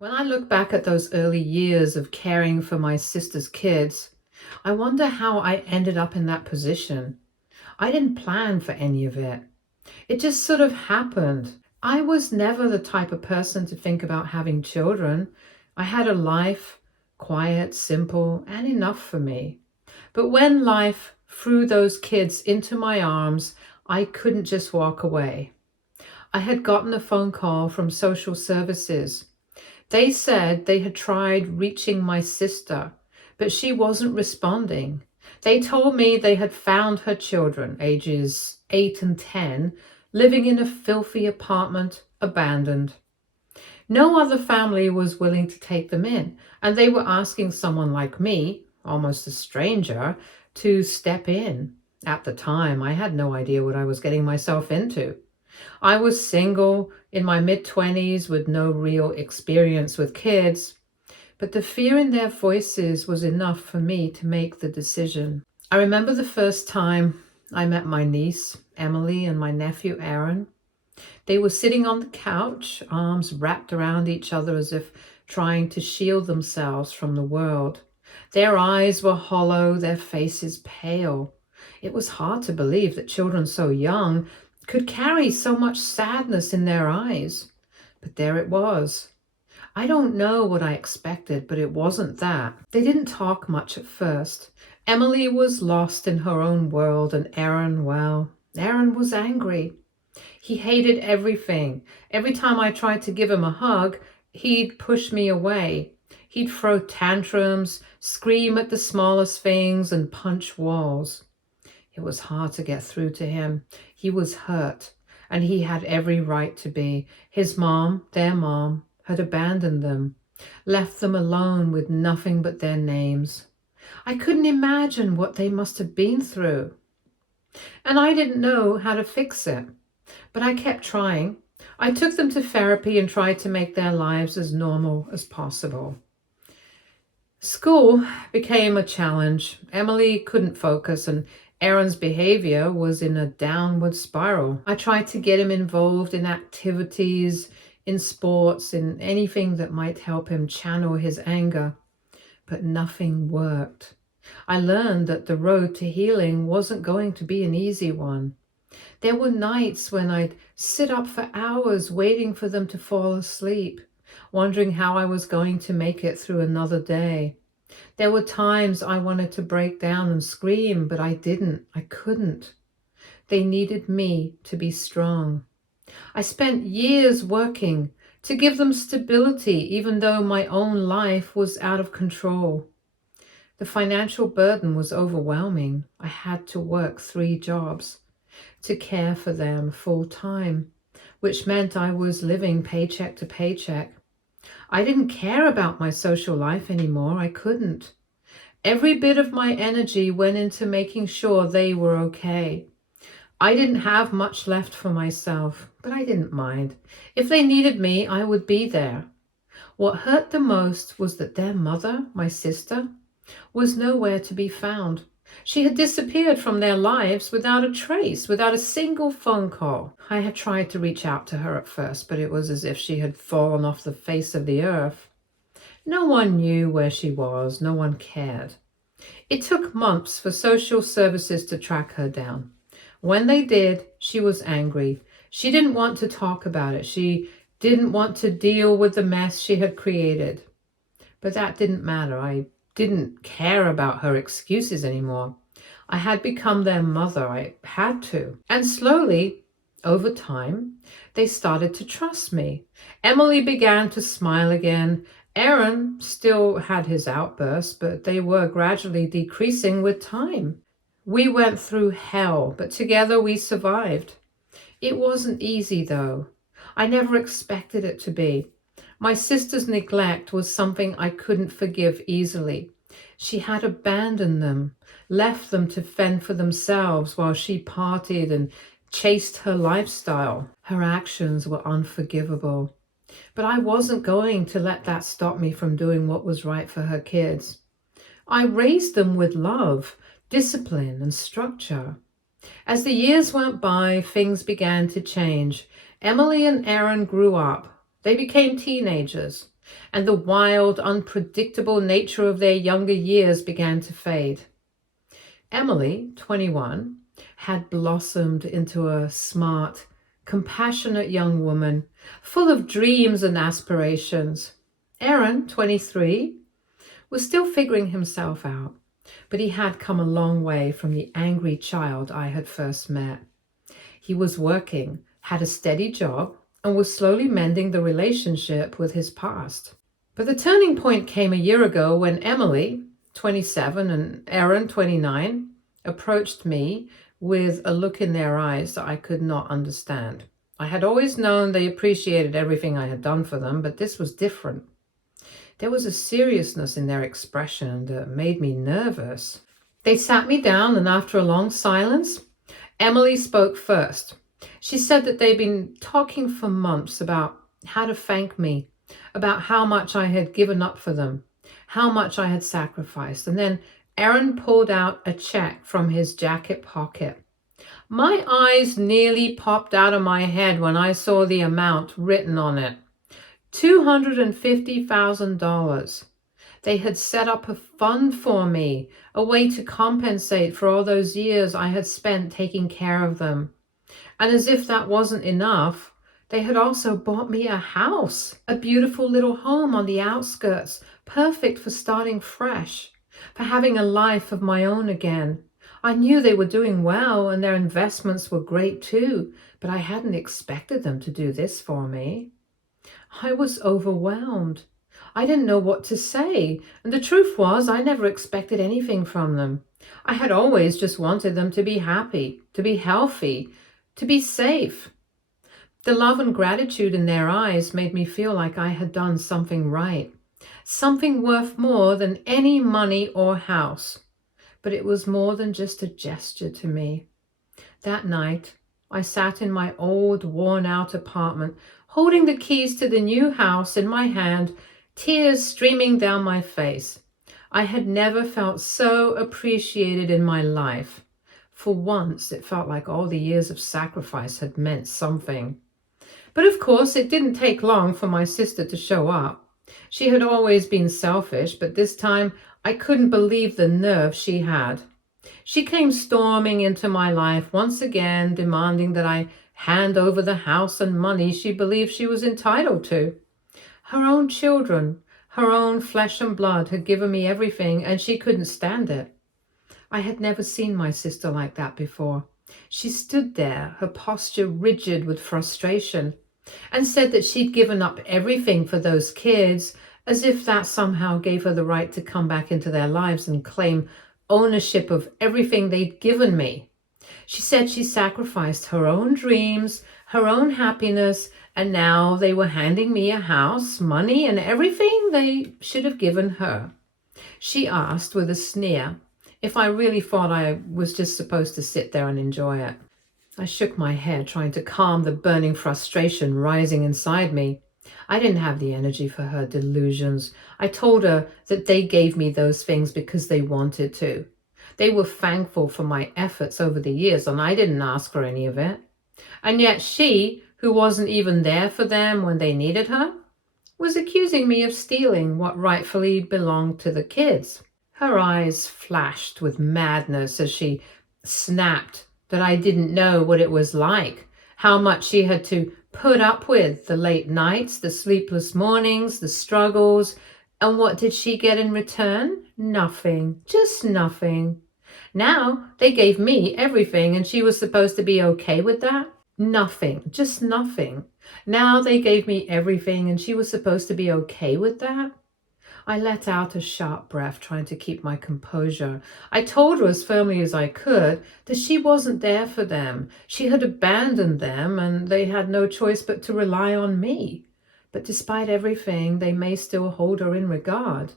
When I look back at those early years of caring for my sister's kids, I wonder how I ended up in that position. I didn't plan for any of it. It just sort of happened. I was never the type of person to think about having children. I had a life, quiet, simple, and enough for me. But when life threw those kids into my arms, I couldn't just walk away. I had gotten a phone call from social services. They said they had tried reaching my sister, but she wasn't responding. They told me they had found her children, ages 8 and 10, living in a filthy apartment, abandoned. No other family was willing to take them in, and they were asking someone like me, almost a stranger, to step in. At the time, I had no idea what I was getting myself into. I was single in my mid-20s with no real experience with kids, but the fear in their voices was enough for me to make the decision. I remember the first time I met my niece, Emily, and my nephew, Aaron. They were sitting on the couch, arms wrapped around each other as if trying to shield themselves from the world. Their eyes were hollow, their faces pale. It was hard to believe that children so young could carry so much sadness in their eyes. But there it was. I don't know what I expected, but it wasn't that. They didn't talk much at first. Emily was lost in her own world, and Aaron, well, Aaron was angry. He hated everything. Every time I tried to give him a hug, he'd push me away. He'd throw tantrums, scream at the smallest things, and punch walls. It was hard to get through to him. He was hurt, and he had every right to be. His mom, their mom, had abandoned them, left them alone with nothing but their names. I couldn't imagine what they must have been through. And I didn't know how to fix it, but I kept trying. I took them to therapy and tried to make their lives as normal as possible. School became a challenge. Emily couldn't focus, and Aaron's behavior was in a downward spiral. I tried to get him involved in activities, in sports, in anything that might help him channel his anger, but nothing worked. I learned that the road to healing wasn't going to be an easy one. There were nights when I'd sit up for hours waiting for them to fall asleep, wondering how I was going to make it through another day. There were times I wanted to break down and scream, but I didn't. I couldn't. They needed me to be strong. I spent years working to give them stability, even though my own life was out of control. The financial burden was overwhelming. I had to work 3 jobs to care for them full time, which meant I was living paycheck to paycheck. I didn't care about my social life anymore. I couldn't. Every bit of my energy went into making sure they were okay. I didn't have much left for myself, but I didn't mind. If they needed me, I would be there. What hurt the most was that their mother, my sister, was nowhere to be found. She had disappeared from their lives without a trace, without a single phone call. I had tried to reach out to her at first, but it was as if she had fallen off the face of the earth. No one knew where she was. No one cared. It took months for social services to track her down. When they did, she was angry. She didn't want to talk about it. She didn't want to deal with the mess she had created. But that didn't matter. I didn't care about her excuses anymore. I had become their mother. I had to. And slowly, over time, they started to trust me. Emily began to smile again. Aaron still had his outbursts, but they were gradually decreasing with time. We went through hell, but together we survived. It wasn't easy, though. I never expected it to be. My sister's neglect was something I couldn't forgive easily. She had abandoned them, left them to fend for themselves while she partied and chased her lifestyle. Her actions were unforgivable. But I wasn't going to let that stop me from doing what was right for her kids. I raised them with love, discipline, and structure. As the years went by, things began to change. Emily and Aaron grew up. They became teenagers. and the wild, unpredictable nature of their younger years began to fade. Emily, 21, had blossomed into a smart, compassionate young woman, full of dreams and aspirations. Aaron, 23, was still figuring himself out, but he had come a long way from the angry child I had first met. He was working, had a steady job, and was slowly mending the relationship with his past. But the turning point came a year ago when Emily, 27, and Aaron, 29, approached me with a look in their eyes that I could not understand. I had always known they appreciated everything I had done for them, but this was different. There was a seriousness in their expression that made me nervous. They sat me down, and after a long silence, Emily spoke first. She said that they'd been talking for months about how to thank me, about how much I had given up for them, how much I had sacrificed. And then Aaron pulled out a check from his jacket pocket. My eyes nearly popped out of my head when I saw the amount written on it. $250,000. They had set up a fund for me, a way to compensate for all those years I had spent taking care of them. And as if that wasn't enough, they had also bought me a house, a beautiful little home on the outskirts, perfect for starting fresh, for having a life of my own again. I knew they were doing well and their investments were great too, but I hadn't expected them to do this for me. I was overwhelmed. I didn't know what to say, and the truth was I never expected anything from them. I had always just wanted them to be happy, to be healthy, to be safe. The love and gratitude in their eyes made me feel like I had done something right, something worth more than any money or house. But it was more than just a gesture to me. That night, I sat in my old, worn-out apartment, holding the keys to the new house in my hand, tears streaming down my face. I had never felt so appreciated in my life. For once, it felt like all the years of sacrifice had meant something. But of course, it didn't take long for my sister to show up. She had always been selfish, but this time I couldn't believe the nerve she had. She came storming into my life once again, demanding that I hand over the house and money she believed she was entitled to. Her own children, her own flesh and blood had given me everything, and she couldn't stand it. I had never seen my sister like that before. She stood there, her posture rigid with frustration, and said that she'd given up everything for those kids, as if that somehow gave her the right to come back into their lives and claim ownership of everything they'd given me. She said she sacrificed her own dreams, her own happiness, and now they were handing me a house, money, and everything they should have given her. She asked with a sneer if I really thought I was just supposed to sit there and enjoy it. I shook my head, trying to calm the burning frustration rising inside me. I didn't have the energy for her delusions. I told her that they gave me those things because they wanted to. They were thankful for my efforts over the years, and I didn't ask for any of it. And yet she, who wasn't even there for them when they needed her, was accusing me of stealing what rightfully belonged to the kids. Her eyes flashed with madness as she snapped that I didn't know what it was like, how much she had to put up with, the late nights, the sleepless mornings, the struggles. And what did she get in return? Nothing, just nothing. Now they gave me everything, and she was supposed to be okay with that? Nothing, just nothing. Now they gave me everything, and she was supposed to be okay with that? I let out a sharp breath, trying to keep my composure. I told her as firmly as I could that she wasn't there for them. She had abandoned them, and they had no choice but to rely on me. But despite everything, they may still hold her in regard.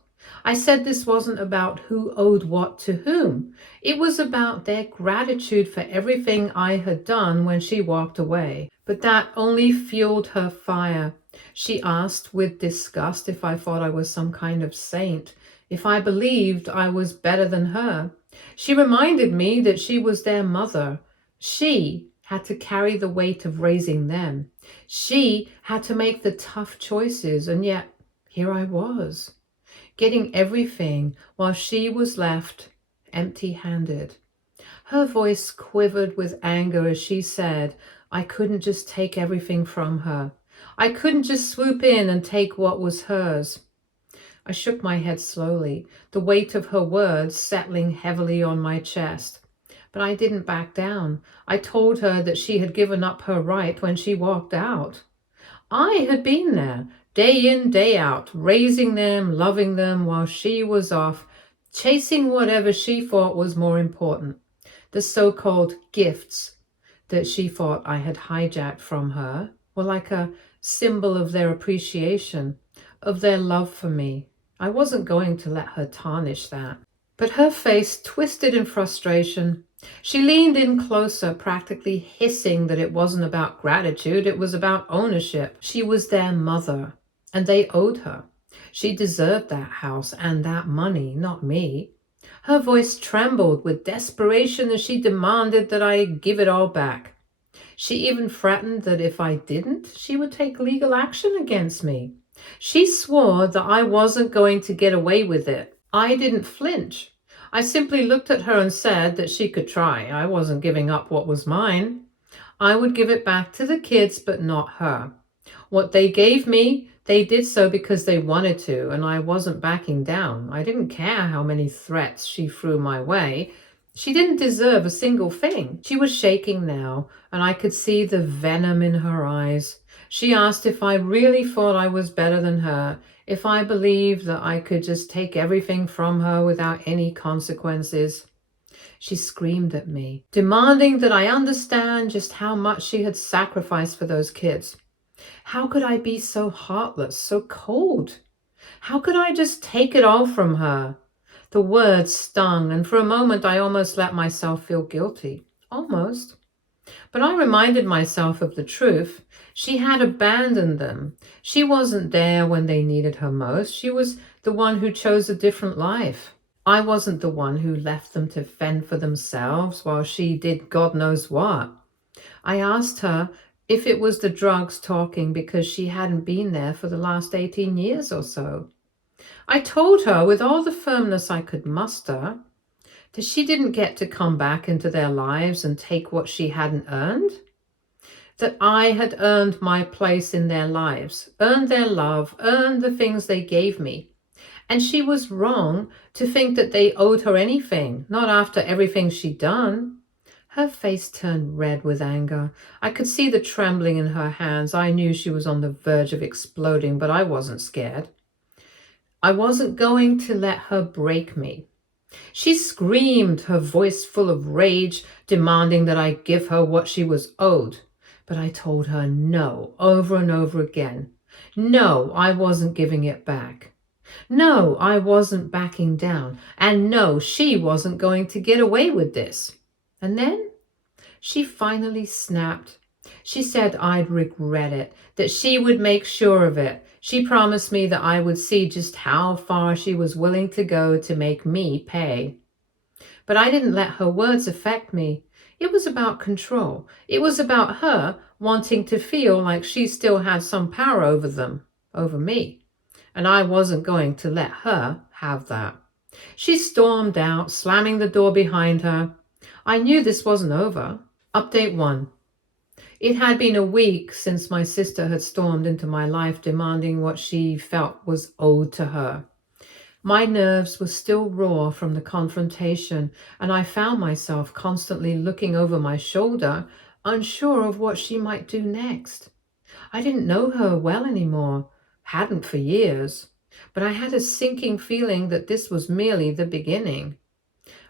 I said this wasn't about who owed what to whom. It was about their gratitude for everything I had done when she walked away. But that only fueled her fire. She asked with disgust if I thought I was some kind of saint, if I believed I was better than her. She reminded me that she was their mother. She had to carry the weight of raising them. She had to make the tough choices, and yet Here I was, getting everything while she was left empty-handed. Her voice quivered with anger as she said, I couldn't just take everything from her. I couldn't just swoop in and take what was hers. I shook my head slowly, the weight of her words settling heavily on my chest. But I didn't back down. I told her that she had given up her right when she walked out. I had been there, day in, day out, raising them, loving them, while she was off, chasing whatever she thought was more important. The so-called gifts that she thought I had hijacked from her were like a symbol of their appreciation, of their love for me. I wasn't going to let her tarnish that. But her face twisted in frustration. She leaned in closer, practically hissing that it wasn't about gratitude, it was about ownership. She was their mother, and they owed her. She deserved that house and that money, not me. Her voice trembled with desperation as she demanded that I give it all back. She even threatened that if I didn't, she would take legal action against me. She swore that I wasn't going to get away with it. I didn't flinch. I simply looked at her and said that she could try. I wasn't giving up what was mine. I would give it back to the kids, but not her. What they gave me, they did so because they wanted to, and I wasn't backing down. I didn't care how many threats she threw my way. She didn't deserve a single thing. She was shaking now, and I could see the venom in her eyes. She asked if I really thought I was better than her, if I believed that I could just take everything from her without any consequences. She screamed at me, demanding that I understand just how much she had sacrificed for those kids. How could I be so heartless, so cold? How could I just take it all from her? The words stung, and for a moment I almost let myself feel guilty. Almost. But I reminded myself of the truth. She had abandoned them. She wasn't there when they needed her most. She was the one who chose a different life. I wasn't the one who left them to fend for themselves while she did God knows what. I asked her if it was the drugs talking because she hadn't been there for the last 18 years or so. I told her with all the firmness I could muster that she didn't get to come back into their lives and take what she hadn't earned. That I had earned my place in their lives, earned their love, earned the things they gave me. And she was wrong to think that they owed her anything, not after everything she'd done. Her face turned red with anger. I could see the trembling in her hands. I knew she was on the verge of exploding, but I wasn't scared. I wasn't going to let her break me. She screamed, her voice full of rage, demanding that I give her what she was owed. But I told her no, over and over again. No, I wasn't giving it back. No, I wasn't backing down. And no, she wasn't going to get away with this. And then she finally snapped. She said I'd regret it, that she would make sure of it. She promised me that I would see just how far she was willing to go to make me pay. But I didn't let her words affect me. It was about control. It was about her wanting to feel like she still had some power over them, over me. And I wasn't going to let her have that. She stormed out, slamming the door behind her. I knew this wasn't over. Update 1. It had been a week since my sister had stormed into my life demanding what she felt was owed to her. My nerves were still raw from the confrontation, and I found myself constantly looking over my shoulder, unsure of what she might do next. I didn't know her well anymore, hadn't for years, but I had a sinking feeling that this was merely the beginning.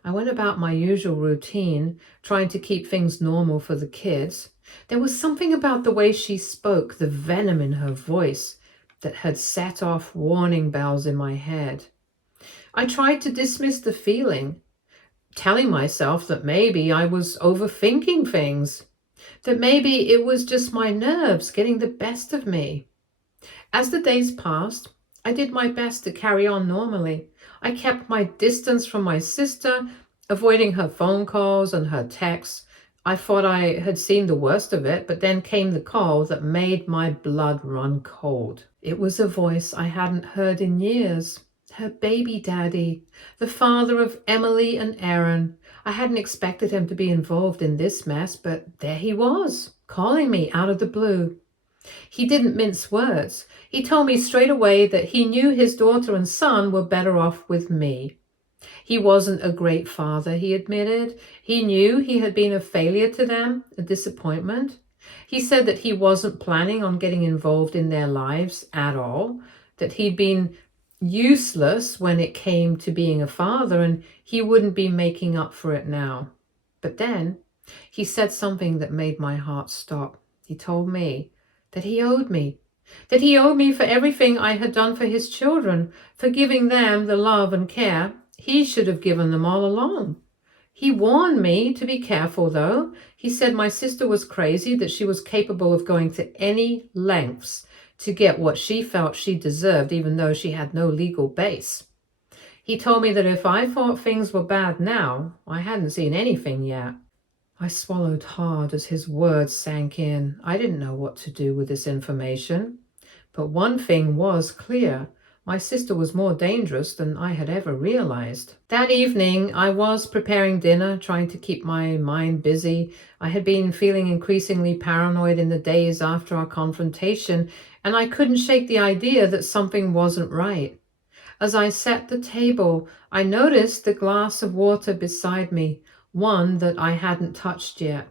I went about my usual routine, trying to keep things normal for the kids. There was something about the way she spoke, the venom in her voice, that had set off warning bells in my head. I tried to dismiss the feeling, telling myself that maybe I was overthinking things, that maybe it was just my nerves getting the best of me. As the days passed, I did my best to carry on normally. I kept my distance from my sister, avoiding her phone calls and her texts, I thought I had seen the worst of it, but then came the call that made my blood run cold. It was a voice I hadn't heard in years. Her baby daddy, the father of Emily and Aaron. I hadn't expected him to be involved in this mess, but there he was, calling me out of the blue. He didn't mince words. He told me straight away that he knew his daughter and son were better off with me. He wasn't a great father, he admitted. He knew he had been a failure to them, a disappointment. He said that he wasn't planning on getting involved in their lives at all, that he'd been useless when it came to being a father, and he wouldn't be making up for it now. But then he said something that made my heart stop. He told me that he owed me. That he owed me for everything I had done for his children, for giving them the love and care he should have given them all along. He warned me to be careful, though. He said my sister was crazy, that she was capable of going to any lengths to get what she felt she deserved, even though she had no legal base. He told me that if I thought things were bad now, I hadn't seen anything yet. I swallowed hard as his words sank in. I didn't know what to do with this information. But one thing was clear. My sister was more dangerous than I had ever realized. That evening, I was preparing dinner, trying to keep my mind busy. I had been feeling increasingly paranoid in the days after our confrontation, and I couldn't shake the idea that something wasn't right. As I set the table, I noticed the glass of water beside me, one that I hadn't touched yet.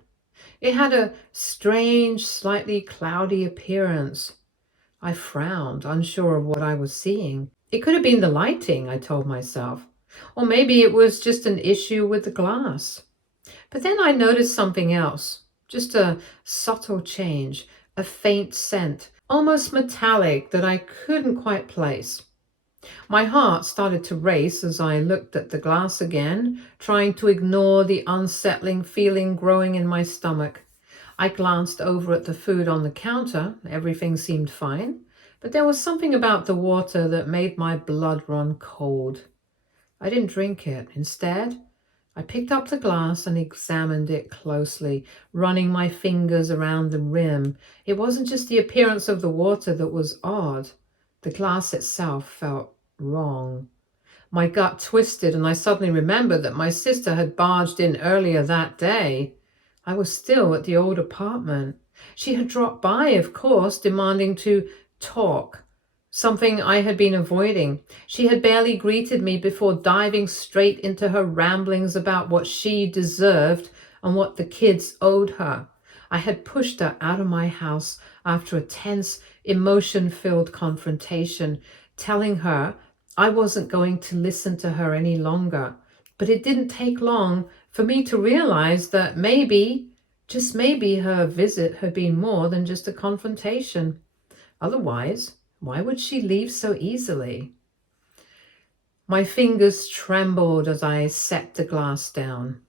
It had a strange, slightly cloudy appearance. I frowned, unsure of what I was seeing. It could have been the lighting, I told myself. Or maybe it was just an issue with the glass. But then I noticed something else. Just a subtle change, a faint scent, almost metallic, that I couldn't quite place. My heart started to race as I looked at the glass again, trying to ignore the unsettling feeling growing in my stomach. I glanced over at the food on the counter. Everything seemed fine, but there was something about the water that made my blood run cold. I didn't drink it. Instead, I picked up the glass and examined it closely, running my fingers around the rim. It wasn't just the appearance of the water that was odd. The glass itself felt wrong. My gut twisted, and I suddenly remembered that my sister had barged in earlier that day. I was still at the old apartment. She had dropped by, of course, demanding to talk, something I had been avoiding. She had barely greeted me before diving straight into her ramblings about what she deserved and what the kids owed her. I had pushed her out of my house after a tense, emotion-filled confrontation, telling her I wasn't going to listen to her any longer. But it didn't take long for me to realize that maybe, just maybe, her visit had been more than just a confrontation. Otherwise, why would she leave so easily? My fingers trembled as I set the glass down.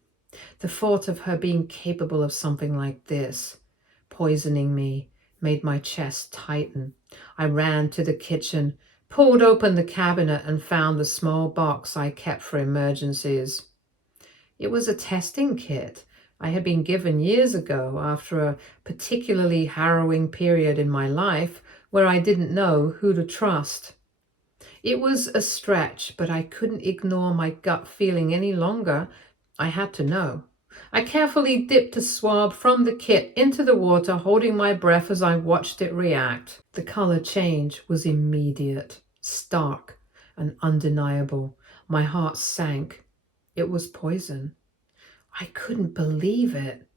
The thought of her being capable of something like this, poisoning me, made my chest tighten. I ran to the kitchen, pulled open the cabinet, and found the small box I kept for emergencies. It was a testing kit I had been given years ago after a particularly harrowing period in my life where I didn't know who to trust. It was a stretch, but I couldn't ignore my gut feeling any longer. I had to know. I carefully dipped a swab from the kit into the water, holding my breath as I watched it react. The color change was immediate, stark, and undeniable. My heart sank. It was poison. I couldn't believe it.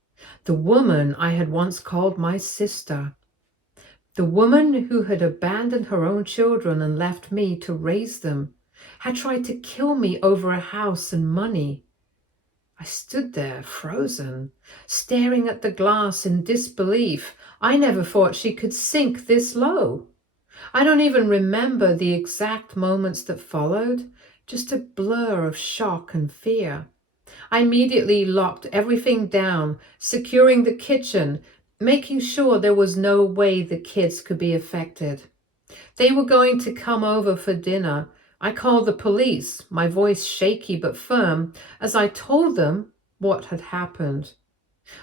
The woman I had once called my sister. The woman who had abandoned her own children and left me to raise them, had tried to kill me over a house and money. I stood there, frozen, staring at the glass in disbelief. I never thought she could sink this low. I don't even remember the exact moments that followed, just a blur of shock and fear. I immediately locked everything down, securing the kitchen, making sure there was no way the kids could be affected. They were going to come over for dinner. I called the police, my voice shaky but firm, as I told them what had happened.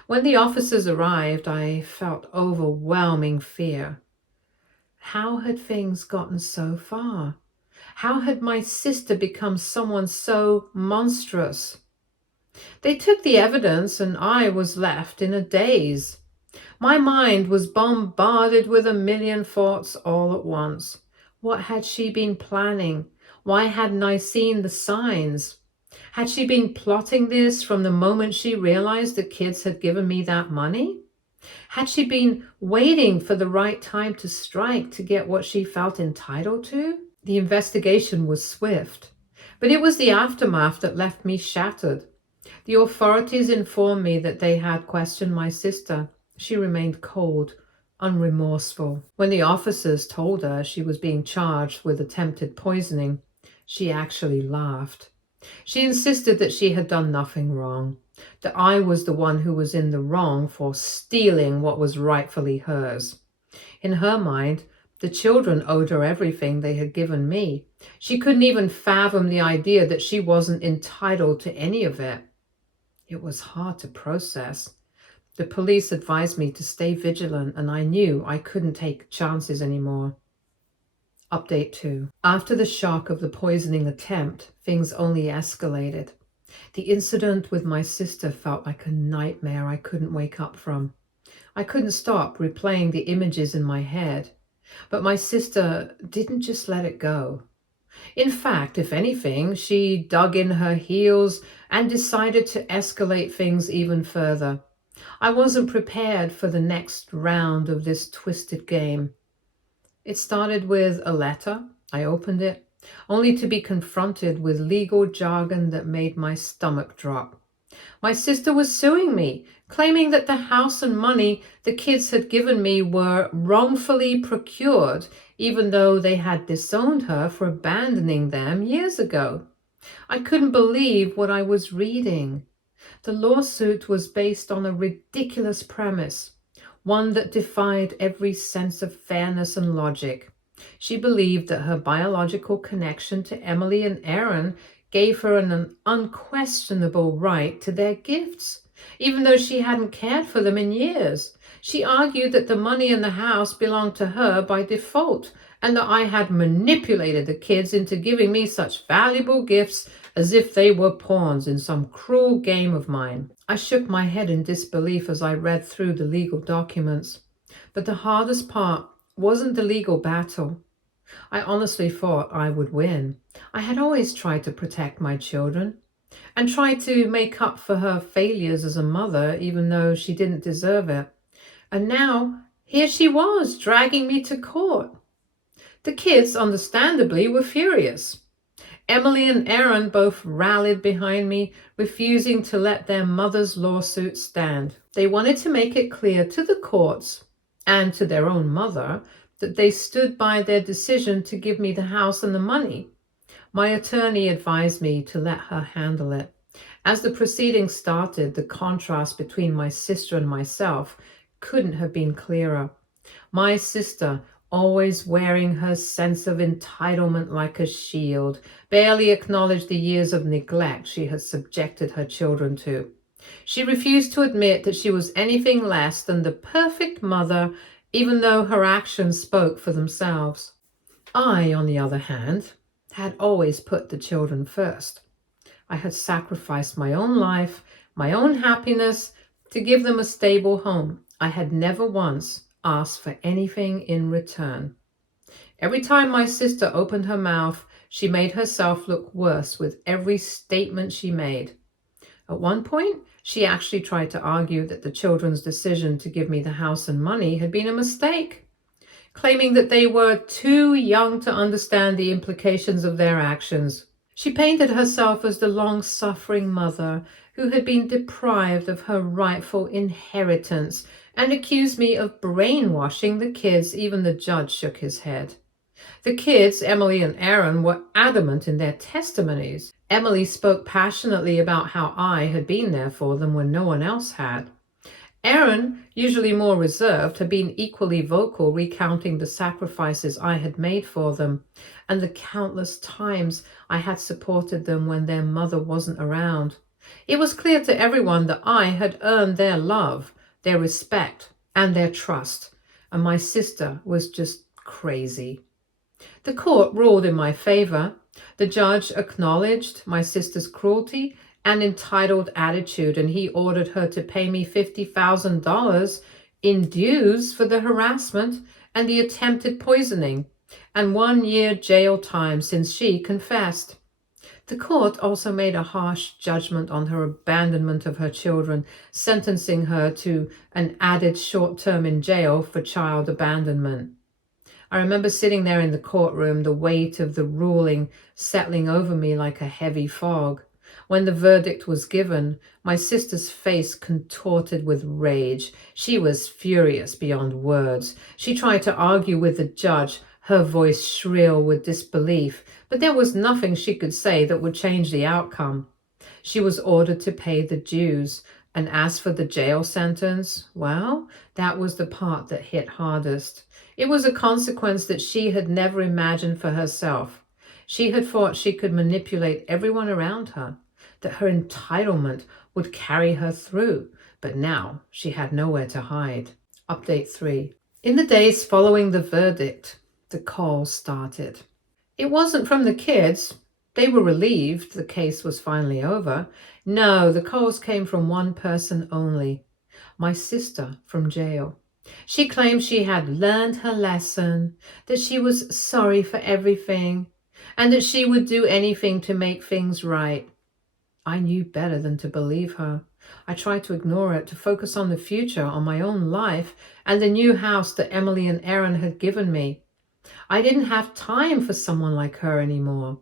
When the officers arrived, I felt overwhelming fear. How had things gotten so far? How had my sister become someone so monstrous? They took the evidence, and I was left in a daze. My mind was bombarded with a million thoughts all at once. What had she been planning? Why hadn't I seen the signs? Had she been plotting this from the moment she realized the kids had given me that money? Had she been waiting for the right time to strike to get what she felt entitled to? The investigation was swift, but it was the aftermath that left me shattered. The authorities informed me that they had questioned my sister. She remained cold, unremorseful. When the officers told her she was being charged with attempted poisoning, she actually laughed. She insisted that she had done nothing wrong, that I was the one who was in the wrong for stealing what was rightfully hers. In her mind, the children owed her everything they had given me. She couldn't even fathom the idea that she wasn't entitled to any of it. It was hard to process. The police advised me to stay vigilant, and I knew I couldn't take chances anymore. Update 2. After the shock of the poisoning attempt, things only escalated. The incident with my sister felt like a nightmare I couldn't wake up from. I couldn't stop replaying the images in my head. But my sister didn't just let it go. In fact, if anything, she dug in her heels and decided to escalate things even further. I wasn't prepared for the next round of this twisted game. It started with a letter. I opened it, only to be confronted with legal jargon that made my stomach drop. My sister was suing me, claiming that the house and money the kids had given me were wrongfully procured, even though they had disowned her for abandoning them years ago. I couldn't believe what I was reading. The lawsuit was based on a ridiculous premise, one that defied every sense of fairness and logic. She believed that her biological connection to Emily and Aaron gave her an unquestionable right to their gifts, even though she hadn't cared for them in years. She argued that the money in the house belonged to her by default, and that I had manipulated the kids into giving me such valuable gifts as if they were pawns in some cruel game of mine. I shook my head in disbelief as I read through the legal documents. But the hardest part wasn't the legal battle. I honestly thought I would win. I had always tried to protect my children and tried to make up for her failures as a mother, even though she didn't deserve it. And now, here she was, dragging me to court. The kids, understandably, were furious. Emily and Aaron both rallied behind me, refusing to let their mother's lawsuit stand. They wanted to make it clear to the courts and to their own mother that they stood by their decision to give me the house and the money. My attorney advised me to let her handle it. As the proceedings started, the contrast between my sister and myself couldn't have been clearer. My sister, always wearing her sense of entitlement like a shield, barely acknowledged the years of neglect she had subjected her children to. She refused to admit that she was anything less than the perfect mother, even though her actions spoke for themselves. I, on the other hand, had always put the children first. I had sacrificed my own life, my own happiness, to give them a stable home. I had never once asked for anything in return. Every time my sister opened her mouth, she made herself look worse with every statement she made. At one point, she actually tried to argue that the children's decision to give me the house and money had been a mistake, claiming that they were too young to understand the implications of their actions. She painted herself as the long-suffering mother who had been deprived of her rightful inheritance and accused me of brainwashing the kids. Even the judge shook his head. The kids, Emily and Aaron, were adamant in their testimonies. Emily spoke passionately about how I had been there for them when no one else had. Aaron, usually more reserved, had been equally vocal, recounting the sacrifices I had made for them and the countless times I had supported them when their mother wasn't around. It was clear to everyone that I had earned their love, their respect, and their trust, and my sister was just crazy. The court ruled in my favor. The judge acknowledged my sister's cruelty and entitled attitude, and he ordered her to pay me $50,000 in dues for the harassment and the attempted poisoning, and 1 year jail time since she confessed. The court also made a harsh judgment on her abandonment of her children, sentencing her to an added short term in jail for child abandonment. I remember sitting there in the courtroom, the weight of the ruling settling over me like a heavy fog. When the verdict was given, my sister's face contorted with rage. She was furious beyond words. She tried to argue with the judge, her voice shrill with disbelief, but there was nothing she could say that would change the outcome. She was ordered to pay the dues, and as for the jail sentence, well, that was the part that hit hardest. It was a consequence that she had never imagined for herself. She had thought she could manipulate everyone around her, that her entitlement would carry her through, but now she had nowhere to hide. Update 3. In the days following the verdict, the calls started. It wasn't from the kids. They were relieved the case was finally over. No, the calls came from one person only, my sister from jail. She claimed she had learned her lesson, that she was sorry for everything, and that she would do anything to make things right. I knew better than to believe her. I tried to ignore it, to focus on the future, on my own life, and the new house that Emily and Aaron had given me. I didn't have time for someone like her anymore.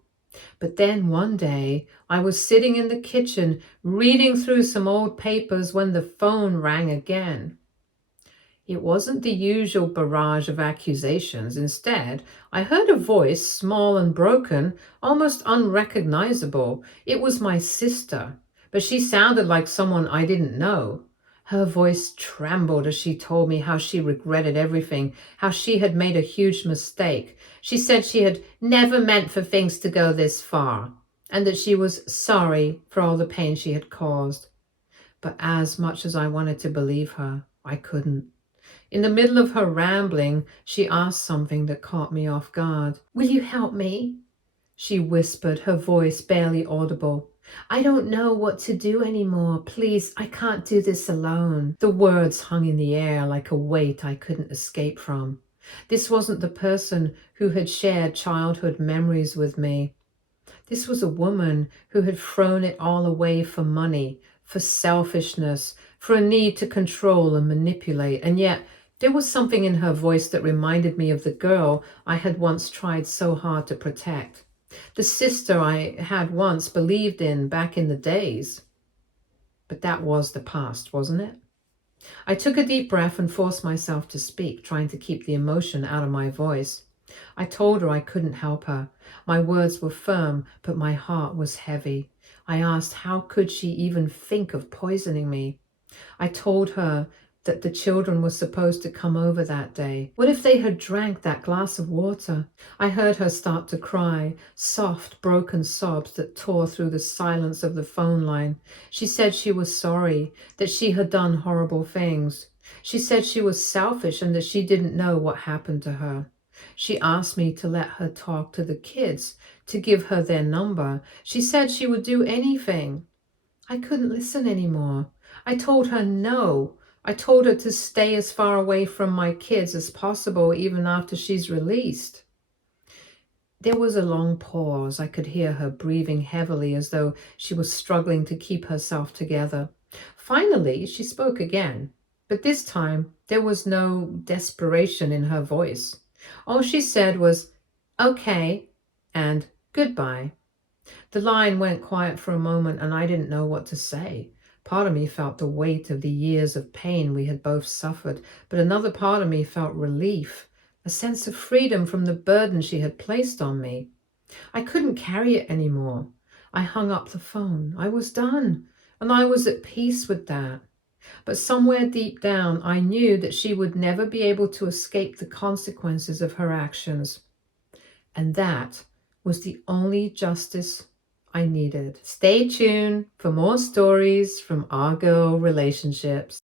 But then one day, I was sitting in the kitchen reading through some old papers when the phone rang again. It wasn't the usual barrage of accusations. Instead, I heard a voice, small and broken, almost unrecognizable. It was my sister, but she sounded like someone I didn't know. Her voice trembled as she told me how she regretted everything, how she had made a huge mistake. She said she had never meant for things to go this far, and that she was sorry for all the pain she had caused. But as much as I wanted to believe her, I couldn't. In the middle of her rambling, she asked something that caught me off guard. "Will you help me?" she whispered, her voice barely audible. "I don't know what to do anymore. Please, I can't do this alone." The words hung in the air like a weight I couldn't escape from. This wasn't the person who had shared childhood memories with me. This was a woman who had thrown it all away for money, for selfishness, for a need to control and manipulate, and yet there was something in her voice that reminded me of the girl I had once tried so hard to protect, the sister I had once believed in back in the days. But that was the past, wasn't it? I took a deep breath and forced myself to speak, trying to keep the emotion out of my voice. I told her I couldn't help her. My words were firm, but my heart was heavy. I asked how could she even think of poisoning me. I told her that the children were supposed to come over that day. What if they had drank that glass of water? I heard her start to cry, soft, broken sobs that tore through the silence of the phone line. She said she was sorry, that she had done horrible things. She said she was selfish and that she didn't know what happened to her. She asked me to let her talk to the kids, to give her their number. She said she would do anything. I couldn't listen anymore. I told her no. I told her to stay as far away from my kids as possible, even after she's released. There was a long pause. I could hear her breathing heavily as though she was struggling to keep herself together. Finally, she spoke again, but this time there was no desperation in her voice. All she said was, "Okay," and "goodbye." The line went quiet for a moment, and I didn't know what to say. Part of me felt the weight of the years of pain we had both suffered, but another part of me felt relief, a sense of freedom from the burden she had placed on me. I couldn't carry it anymore. I hung up the phone. I was done, and I was at peace with that. But somewhere deep down, I knew that she would never be able to escape the consequences of her actions. And that was the only justice I needed. Stay tuned for more stories from our girl relationships.